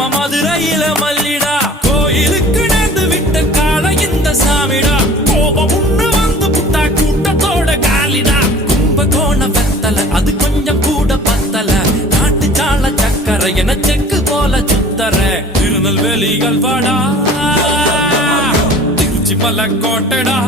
நம்ம மதுரையில மல்லிடா கோயிலுக்கு நேர்ந்து விட்ட கால இந்த சாமிடா கோபம் உண்ணு வந்து புட்டா கூட்டத்தோட காலிடா கும்பகோண வெத்தல அது கொஞ்சம் கூட பத்தல நாட்டு சால சக்கரை என செக்கு போல சுத்தர திருநெல்வேலிகள் வாடா திருச்சி மலை கோட்டடா